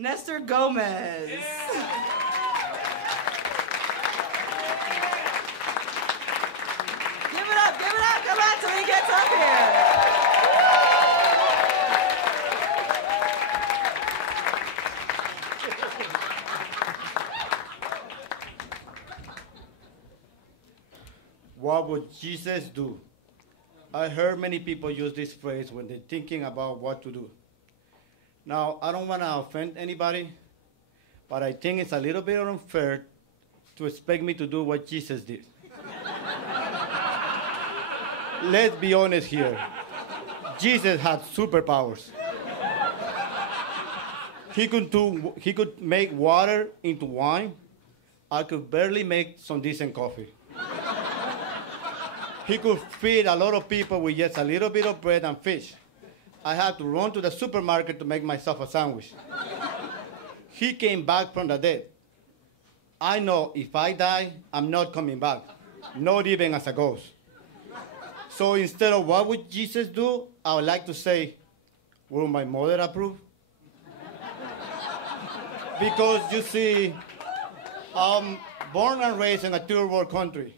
Nestor Gomez. Yeah. Give it up, come on till he gets up here. What would Jesus do? I heard many people use this phrase when they're thinking about what to do. Now, I don't want to offend anybody, but I think it's a little bit unfair to expect me to do what Jesus did. Let's be honest here. Jesus had superpowers. He could make water into wine. I could barely make some decent coffee. He could feed a lot of people with just a little bit of bread and fish. I had to run to the supermarket to make myself a sandwich. He came back from the dead. I know if I die, I'm not coming back, not even as a ghost. So instead of what would Jesus do, I would like to say, will my mother approve? Because you see, I'm born and raised in a third world country.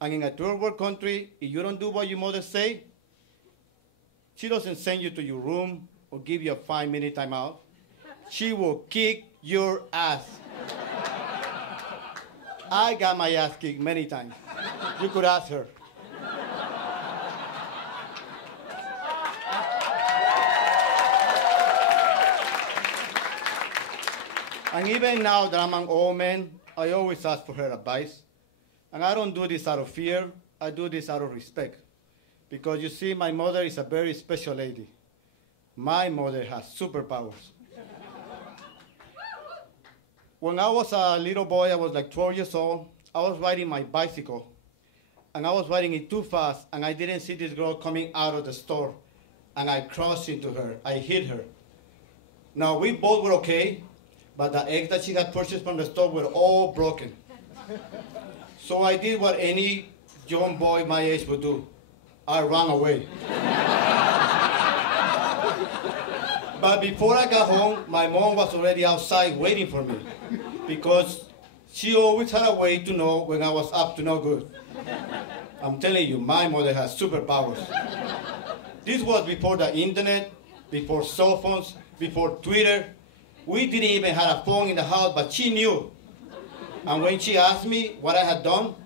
And in a third world country, if you don't do what your mother say, she doesn't send you to your room or give you a 5-minute timeout. She will kick your ass. I got my ass kicked many times. You could ask her. And even now that I'm an old man, I always ask for her advice. And I don't do this out of fear, I do this out of respect. Because you see, my mother is a very special lady. My mother has superpowers. When I was a little boy, I was like 12 years old, I was riding my bicycle. And I was riding it too fast, and I didn't see this girl coming out of the store. And I crashed into her, I hit her. Now, we both were okay, but the eggs that she had purchased from the store were all broken. So I did what any young boy my age would do. I ran away. But before I got home, my mom was already outside waiting for me because she always had a way to know when I was up to no good. I'm telling you, my mother has superpowers. This was before the internet, before cell phones, before Twitter. We didn't even have a phone in the house, but she knew. And when she asked me what I had done,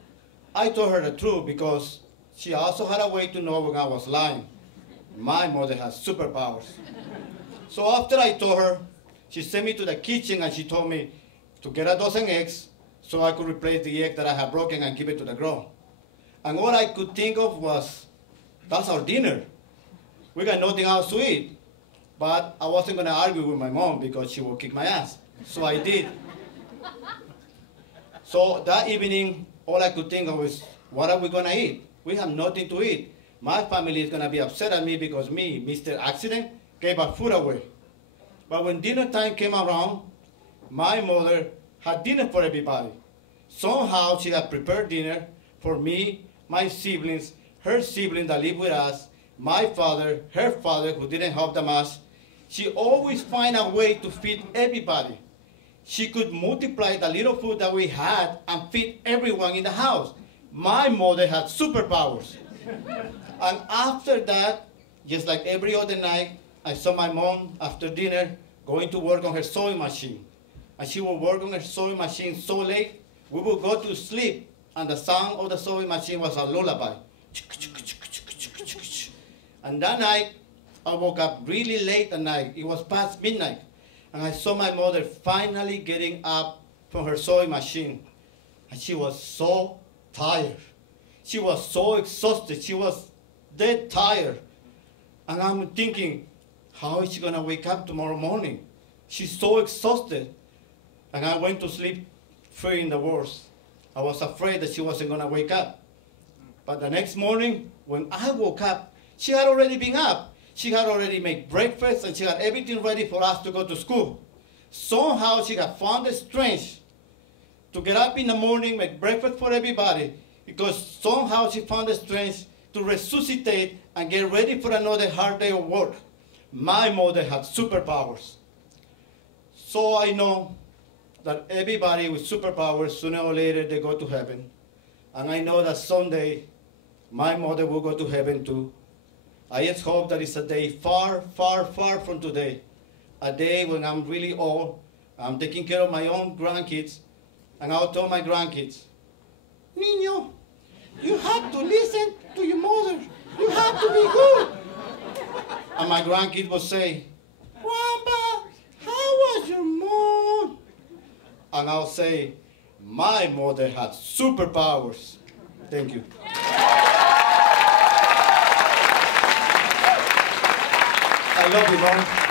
I told her the truth because she also had a way to know when I was lying. My mother has superpowers. So after I told her, she sent me to the kitchen and she told me to get a dozen eggs so I could replace the egg that I had broken and give it to the girl. And all I could think of was, that's our dinner. We got nothing else to eat. But I wasn't going to argue with my mom because she would kick my ass. So I did. So that evening, all I could think of was, what are we going to eat? We have nothing to eat. My family is going to be upset at me because me, Mr. Accident, gave our food away. But when dinner time came around, my mother had dinner for everybody. Somehow she had prepared dinner for me, my siblings, her siblings that live with us, my father, her father, who didn't help them much. She always find a way to feed everybody. She could multiply the little food that we had and feed everyone in the house. My mother had superpowers. And after that, just like every other night, I saw my mom after dinner going to work on her sewing machine. And she would work on her sewing machine so late, we would go to sleep, and the sound of the sewing machine was a lullaby. And that night, I woke up really late at night. It was past midnight. And I saw my mother finally getting up from her sewing machine. And she was so tired. She was so exhausted. She was dead tired. And I'm thinking, how is she going to wake up tomorrow morning? She's so exhausted. And I went to sleep fearing the worst. I was afraid that she wasn't going to wake up. But the next morning, when I woke up, she had already been up. She had already made breakfast and she had everything ready for us to go to school. Somehow she had found the strength to get up in the morning, make breakfast for everybody, because somehow she found the strength to resuscitate and get ready for another hard day of work. My mother had superpowers. So I know that everybody with superpowers, sooner or later, they go to heaven. And I know that someday, my mother will go to heaven too. I just hope that it's a day far, far, far from today. A day when I'm really old, I'm taking care of my own grandkids, and I'll tell my grandkids, Niño, you have to listen to your mother. You have to be good. And my grandkids will say, Grandpa, how was your mom? And I'll say, my mother had superpowers. Thank you. I love you, Mom.